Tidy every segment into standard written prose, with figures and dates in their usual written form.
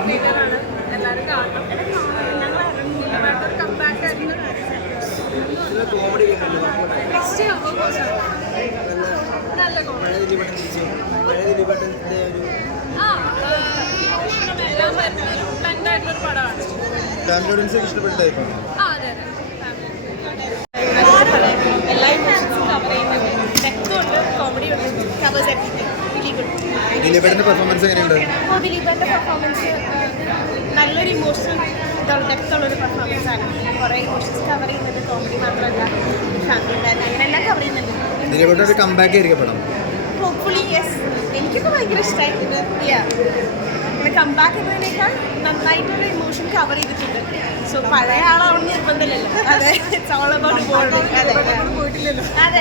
എന്റർടൈനറാണ്. എല്ലാവരും കാണണം. ഞങ്ങൾ കംബാക്ക് ആയിരുന്നു. നല്ല കോമഡി എല്ലാം ബ്ലെൻഡായിട്ടുള്ളൊരു പടമാണ്. ആ അതെ അതെ, എല്ലാ ഇമോഷൻസും കവർ ചെയ്യുന്നത്. രക്തമുണ്ട്, കോമഡി ഉണ്ട്, കവേഴ്സ് എവരിതിങ്. ദിലീപേട്ടൻ്റെ പെർഫോമൻസ് എങ്ങനെയുണ്ട്? ദിലീപേട്ടൻ്റെ പെർഫോമൻസ് നല്ലൊരു ഇമോഷണൽ ഡെപ്തുള്ളൊരു പെർഫോമൻസ് ആണ്. കുറേ ഇമോഷൻസ് കവർ ചെയ്യുന്നത്, കോമഡി മാത്രമല്ല ഫാമിലി മാൻ അങ്ങനെ എല്ലാം കവർ ചെയ്യുന്നുണ്ട്. ദിലീപേട്ടൻ ഒരു കംബാക്ക് ആയിരിക്കും പടം. Hopefully yes. എനിക്കൊക്കെ ഭയങ്കര ഇഷ്ടമായി. പിന്നെ കംബാക്ക് എന്നതിനേക്കാൾ നന്നായിട്ടൊരു ഇമോഷൻ കവർ ചെയ്തിട്ടുണ്ട്. സോ പഴയ ആളാവണം നിർബന്ധമില്ലല്ലോ. അതെ, പോയിട്ടില്ലല്ലോ. അതെ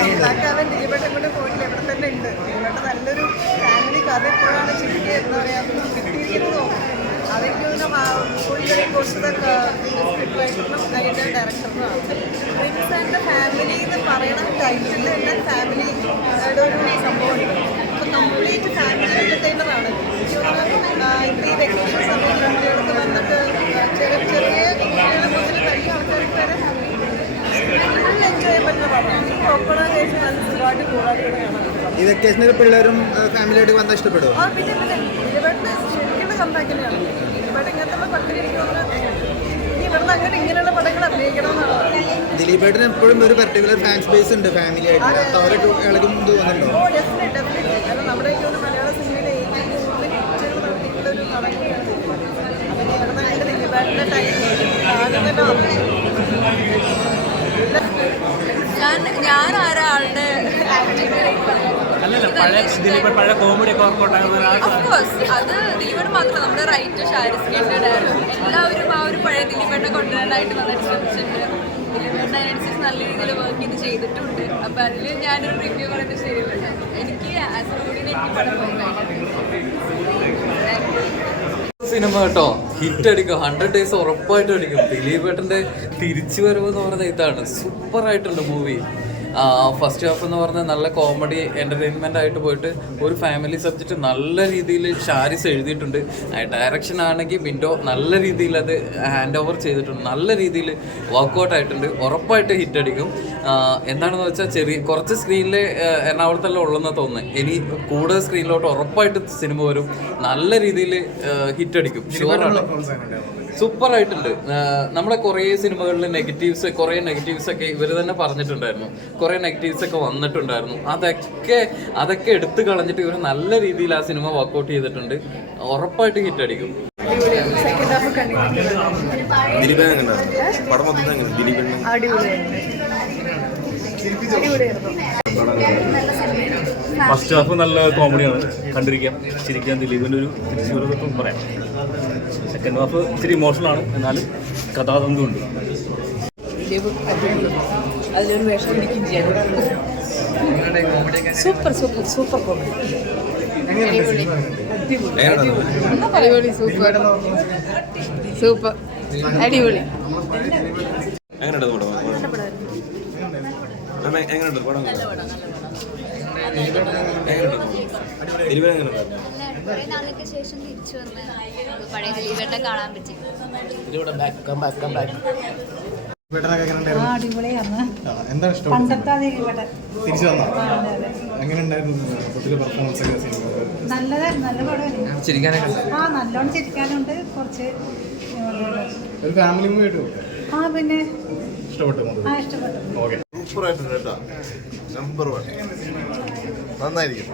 കംബാക്കാവൻ ദിലീപേട്ടൻ കൊണ്ട് പോയിട്ടില്ല, ഇവിടെ തന്നെ ഉണ്ട്. ദിലീപേട്ടൻ നല്ലൊരു ഫാമിലി കഥ എപ്പോഴാണ് ശരിക്കും എന്താ പറയുക കിട്ടിയിരിക്കുന്നതോ അതെനിക്ക് ഫുള്ളി കൊടുത്ത ഡയറക്ടറിനാണ്. പ്രിൻസ് ആൻഡ് ഫാമിലി എന്ന് പറയുന്ന ടൈറ്റിൽ തന്നെ ഫാമിലിയുടെ ഒരു സംഭവമുണ്ട്. അപ്പോൾ കംപ്ലീറ്റ് ഫാമിലി എൻ്റർടൈനറാണ്. ഇപ്പോൾ ഈ വെക്കേഷൻ സമയത്ത് കുട്ടികൾക്ക് വന്നിട്ട് ചെറിയ കുട്ടികളെ മുതൽ വലിയ ആൾക്കാർക്ക് വരെ നല്ല എൻജോയ് ചെയ്യാൻ പറ്റുന്ന പടമാണ്. ഓപ്പണേഷൻ നല്ല സുഖമായിട്ട് കൂടാതെ കാണാൻ. ഈ വെക്കേഷനിൽ പിള്ളേരും ഫാമിലിയായിട്ട് വന്നാൽ ഇഷ്ടപ്പെടുമോ? പിന്നെ ദിലീപേട്ടന് ശരിക്കുള്ള കമ്പാക്കിനെയാണ്. ദിലീപേട്ടൻ ഇങ്ങനത്തെ പടത്തിൽ എനിക്ക് തോന്നുന്നത് ഇനി ഇവിടുന്ന് അങ്ങനെ ഇങ്ങനെയുള്ള പടങ്ങൾ അഭിനയിക്കണമെന്നാണ്. ദിലീപേട്ടന് എപ്പോഴും ഒരു പർട്ടിക്കുലർ ഫാൻസ് ബേസ് ഉണ്ട് ഫാമിലി ആയിട്ട്. അവരൊക്കെ ഇളകും തോന്നുന്നുണ്ടോ? ഡെഫിനറ്റ്ലി. കാരണം നമ്മുടെ ഏറ്റവും മലയാള സിനിമയിലെ ഏറ്റവും കൂടുതൽ പിക്ചറുകൾ നടത്തിയിട്ടുള്ള ഒരു നടക്കുകയാണ്. അപ്പം ഇവിടുന്ന് അങ്ങനെ ദിലീപേട്ടൻ്റെ ടൈം ആദ്യം തന്നെ ഞാൻ ആരാളുടെ ആക്ടിങ് അത് ദിലീപേട്ടൻ മാത്രമല്ല, നമ്മുടെ റൈറ്റർ ഷാരിസ്കേൻ്റെ എല്ലാവരും ആ ഒരു പഴയ ദിലീപേട്ടനെ കൊണ്ടുവരാനായിട്ട് നന്നായിട്ട് ശ്രമിച്ചിട്ടുണ്ട്. ദിലീപേട്ടൻ അതിനനുസരിച്ച് നല്ല രീതിയിൽ വർക്ക് ചെയ്തിട്ടുണ്ട്. അപ്പം അതിൽ ഞാനൊരു റിവ്യൂ പറയുന്നത് ശരിയല്ല. എനിക്ക് ആസ് എ കൂടി എനിക്ക് പടം സിനിമ കേട്ടോ ഹിറ്റ് അടിക്കും. 100 days ഉറപ്പായിട്ടും അടിക്കും. ദിലീപേട്ടൻ്റെ തിരിച്ചു വരവെന്ന് പറയുന്ന ഇതാണ്. സൂപ്പറായിട്ടുണ്ട് മൂവി. ഫസ്റ്റ് ഹാഫ് എന്ന് പറഞ്ഞാൽ നല്ല കോമഡി എൻ്റർടൈൻമെൻ്റ് ആയിട്ട് പോയിട്ട് ഒരു ഫാമിലി സബ്ജക്റ്റ് നല്ല രീതിയിൽ ഷാരിസ് എഴുതിയിട്ടുണ്ട്. ഡയറക്ഷൻ ആണെങ്കിൽ ബിൻഡോ നല്ല രീതിയിൽ അത് ഹാൻഡ് ഓവർ ചെയ്തിട്ടുണ്ട്. നല്ല രീതിയിൽ വർക്കൗട്ട് ആയിട്ടുണ്ട്. ഉറപ്പായിട്ട് ഹിറ്റ് അടിക്കും. എന്താണെന്ന് വെച്ചാൽ കുറച്ച് സ്ക്രീനിൽ എറണാകുളത്തെല്ലാം ഉള്ളെന്ന് തോന്നുന്നത്. ഇനി കൂടുതൽ സ്ക്രീനിലോട്ട് ഉറപ്പായിട്ട് സിനിമ വരും. നല്ല രീതിയിൽ ഹിറ്റ് അടിക്കും. ഷുവറാണ്. സൂപ്പറായിട്ടുണ്ട്. നമ്മുടെ കുറേ സിനിമകളിൽ കുറേ നെഗറ്റീവ്സ് ഒക്കെ ഇവർ തന്നെ പറഞ്ഞിട്ടുണ്ടായിരുന്നു. കുറേ നെഗറ്റീവ്സ് ഒക്കെ വന്നിട്ടുണ്ടായിരുന്നു. അതൊക്കെ എടുത്തു കളഞ്ഞിട്ട് ഇവർ നല്ല രീതിയിൽ ആ സിനിമ വർക്കൗട്ട് ചെയ്തിട്ടുണ്ട്. ഉറപ്പായിട്ട് ഹിറ്റ് അടിക്കും. ഫസ്റ്റ് ഹാഫ് നല്ല കോമഡിയാണ്, കണ്ടിരിക്കാം, ചിരിക്കാൻ. ദിലീപിൻ്റെ ഒരു തിരിച്ചുവരവെന്ന് പറയാം. സെക്കൻഡ് ഹാഫ് ഇച്ചിരി ഇമോഷണലാണ്, എന്നാലും കഥാതന്തുണ്ട്. അതിലൊരു വേഷം പിടിക്കുകയും ചെയ്യാൻ സൂപ്പർ കോമഡി. അടിപൊളി സൂപ്പർ അടിപൊളി. കുറേ നാളുകൾക്ക് ശേഷം തിരിച്ചു വന്ന് പഴയ ദിലീപേട്ടനെ കാണാൻ പറ്റി. അടിപൊളിയാണ്. പണ്ടത്തെ നല്ലതായിരുന്നു. നല്ല പടമായിരുന്നു. നല്ലോണം ചിരിക്കാനുണ്ട്. കുറച്ച് പിന്നെ ഇഷ്ടപ്പെട്ടു. സൂപ്പറായിട്ടുണ്ട് കേട്ടോ. നമ്പർ 1 നന്നായിരിക്കും.